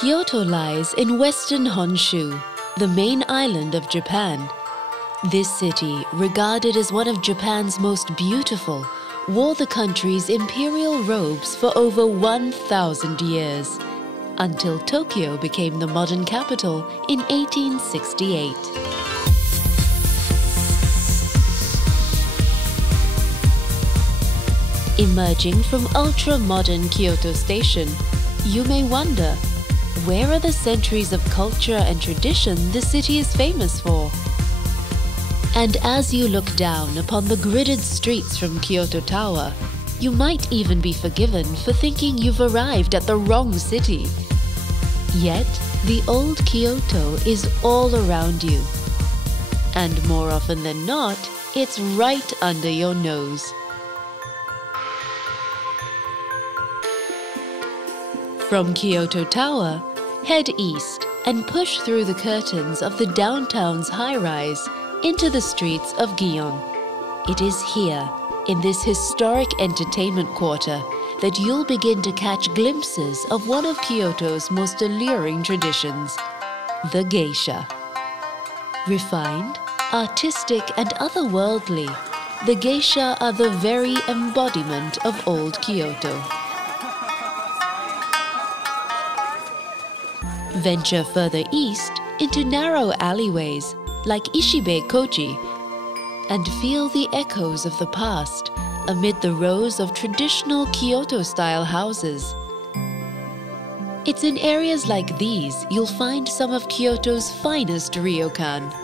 Kyoto lies in western Honshu, the main island of Japan. This city, regarded as one of Japan's most beautiful, wore the country's imperial robes for over 1,000 years, until Tokyo became the modern capital in 1868. Emerging from ultra-modern Kyoto Station, you may wonder, where are the centuries of culture and tradition the city is famous for? And as you look down upon the gridded streets from Kyoto Tower, you might even be forgiven for thinking you've arrived at the wrong city. Yet, the old Kyoto is all around you. And more often than not, it's right under your nose. From Kyoto Tower, head east and push through the curtains of the downtown's high-rise into the streets of Gion. It is here, in this historic entertainment quarter, that you'll begin to catch glimpses of one of Kyoto's most alluring traditions, the geisha. Refined, artistic and otherworldly, the geisha are the very embodiment of old Kyoto. Venture further east into narrow alleyways like Ishibe Koji and feel the echoes of the past amid the rows of traditional Kyoto-style houses. It's in areas like these you'll find some of Kyoto's finest ryokan.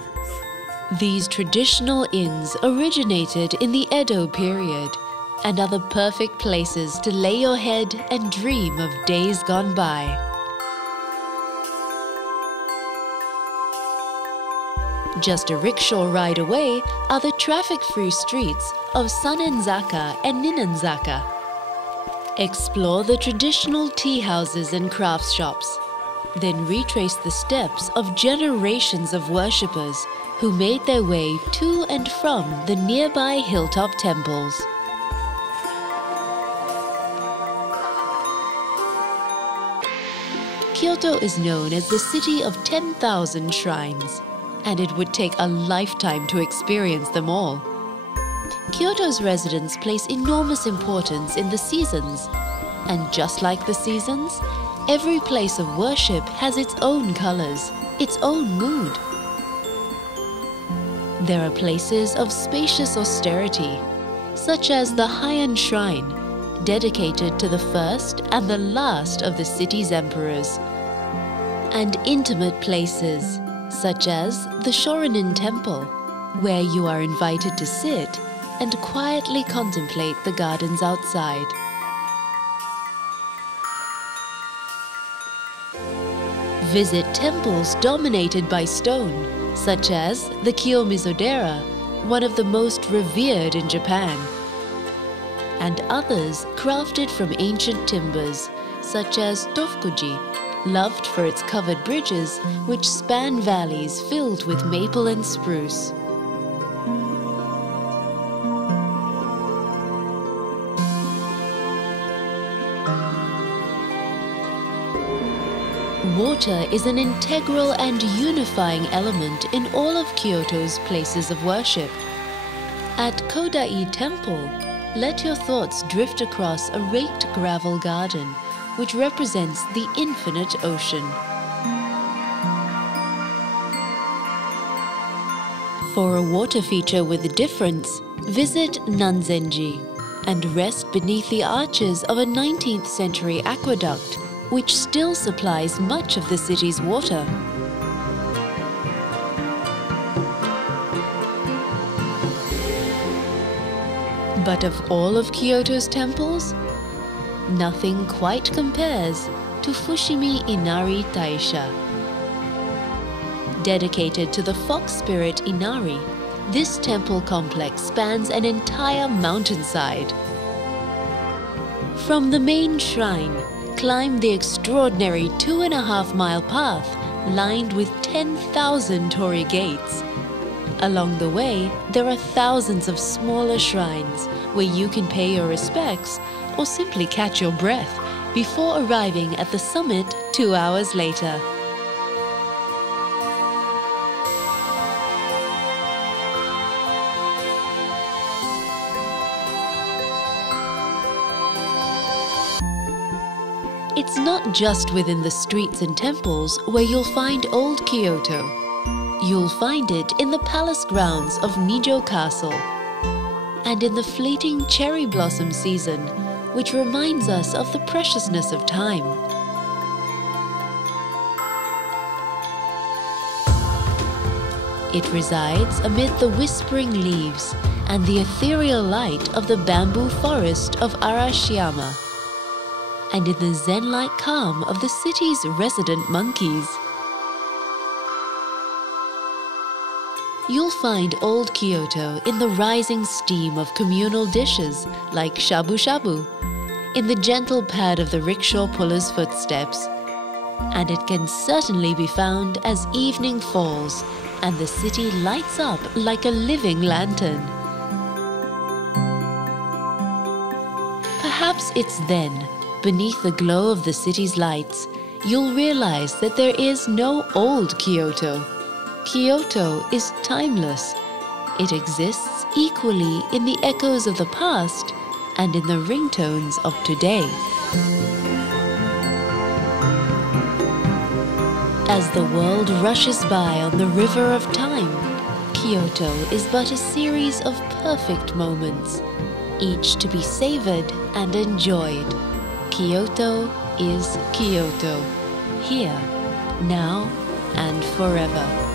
These traditional inns originated in the Edo period and are the perfect places to lay your head and dream of days gone by. Just a rickshaw ride away are the traffic-free streets of Sannen-zaka and Ninen-zaka. Explore the traditional tea houses and crafts shops, then retrace the steps of generations of worshippers who made their way to and from the nearby hilltop temples. Kyoto is known as the city of 10,000 shrines, and it would take a lifetime to experience them all. Kyoto's residents place enormous importance in the seasons, and just like the seasons, every place of worship has its own colors, its own mood. There are places of spacious austerity, such as the Haian Shrine, dedicated to the first and the last of the city's emperors, and intimate places, such as the Shorenin Temple, where you are invited to sit and quietly contemplate the gardens outside. Visit temples dominated by stone, such as the Kiyomizadera, one of the most revered in Japan, and others crafted from ancient timbers, such as Tofukuji, loved for its covered bridges which span valleys filled with maple and spruce. Water is an integral and unifying element in all of Kyoto's places of worship. At Kodai Temple, let your thoughts drift across a raked gravel garden which represents the infinite ocean. For a water feature with a difference, visit Nanzenji and rest beneath the arches of a 19th century aqueduct which still supplies much of the city's water. But of all of Kyoto's temples, nothing quite compares to Fushimi Inari-taisha. Dedicated to the fox spirit Inari, this temple complex spans an entire mountainside. From the main shrine, climb the extraordinary 2.5-mile path lined with 10,000 torii gates. Along the way, there are thousands of smaller shrines where you can pay your respects or simply catch your breath before arriving at the summit 2 hours later. It's not just within the streets and temples where you'll find old Kyoto. You'll find it in the palace grounds of Nijo Castle and in the fleeting cherry blossom season, which reminds us of the preciousness of time. It resides amid the whispering leaves and the ethereal light of the bamboo forest of Arashiyama, and in the zen-like calm of the city's resident monkeys. You'll find old Kyoto in the rising steam of communal dishes like shabu-shabu, in the gentle pad of the rickshaw puller's footsteps, and it can certainly be found as evening falls and the city lights up like a living lantern. Perhaps it's then, beneath the glow of the city's lights, you'll realize that there is no old Kyoto. Kyoto is timeless. It exists equally in the echoes of the past and in the ringtones of today. As the world rushes by on the river of time, Kyoto is but a series of perfect moments, each to be savored and enjoyed. Kyoto is Kyoto, here, now, and forever.